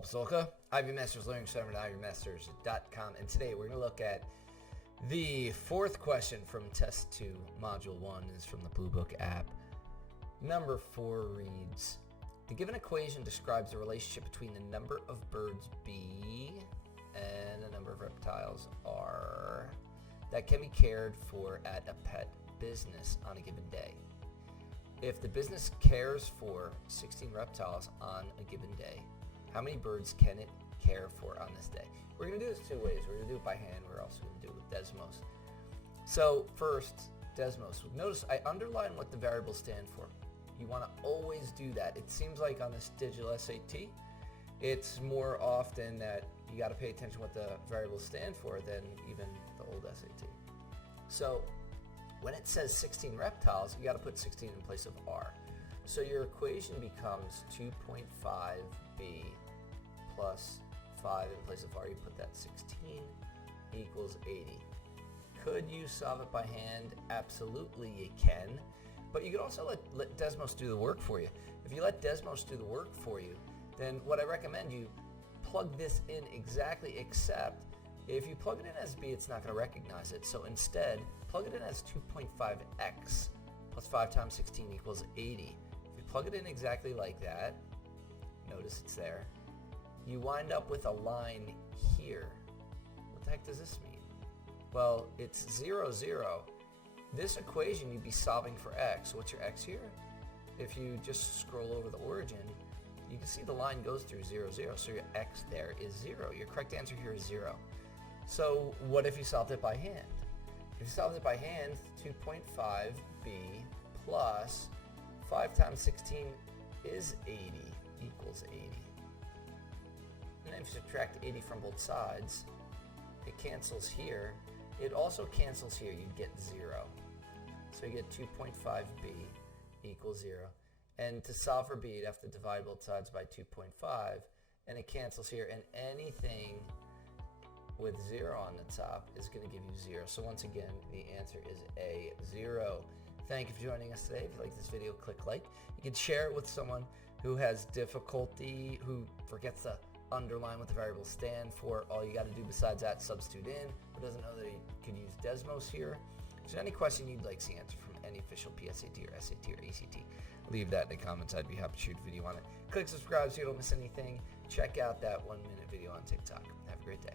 Pasolka, Ivy Masters Learning Center at ivymasters.com, and today we're going to look at the fourth question from Test 2, Module 1, is from the Bluebook app. Number 4 reads, the given equation describes the relationship between the number of birds B and the number of reptiles R that can be cared for at a pet business on a given day. If the business cares for 16 reptiles on a given day, how many birds can it care for on this day? We're going to do this two ways. We're going to do it by hand. We're also going to do it with Desmos. So first, Desmos. Notice I underline what the variables stand for. You want to always do that. It seems like on this digital SAT, it's more often that you got to pay attention to what the variables stand for than even the old SAT. So when it says 16 reptiles, you got to put 16 in place of R. So your equation becomes 2.5b plus 5 in place of R. You put that 16 equals 80. Could you solve it by hand? Absolutely you can. But you could also let Desmos do the work for you. If you let Desmos do the work for you, then what I recommend you plug this in exactly, except if you plug it in as B, it's not going to recognize it. So instead, plug it in as 2.5x plus 5 times 16 equals 80. If you plug it in exactly like that, notice it's there, you wind up with a line here. What the heck does this mean? Well, it's 0, 0. This equation you'd be solving for x. So what's your x here? If you just scroll over the origin, you can see the line goes through 0, 0. So your x there is 0. Your correct answer here is 0. So what if you solved it by hand? If you solved it by hand, 2.5b plus 5 times 16 is 80 equals 80. And then if you subtract 80 from both sides, it cancels here. It also cancels here. You get 0. So you get 2.5b equals 0. And to solve for b, you'd have to divide both sides by 2.5. And it cancels here. And anything with 0 on the top is going to give you 0. So once again, the answer is A, 0. Thank you for joining us today. If you like this video, click like. You can share it with someone who has difficulty, who forgets to underline what the variables stand for. All you got to do besides that, substitute in, but doesn't know that you could use Desmos here. If there's any question you'd like to see answered from any official PSAT or SAT or ACT, leave that in the comments. I'd be happy to shoot a video on it. Click subscribe so you don't miss anything. Check out that 1-minute video on TikTok. Have a great day.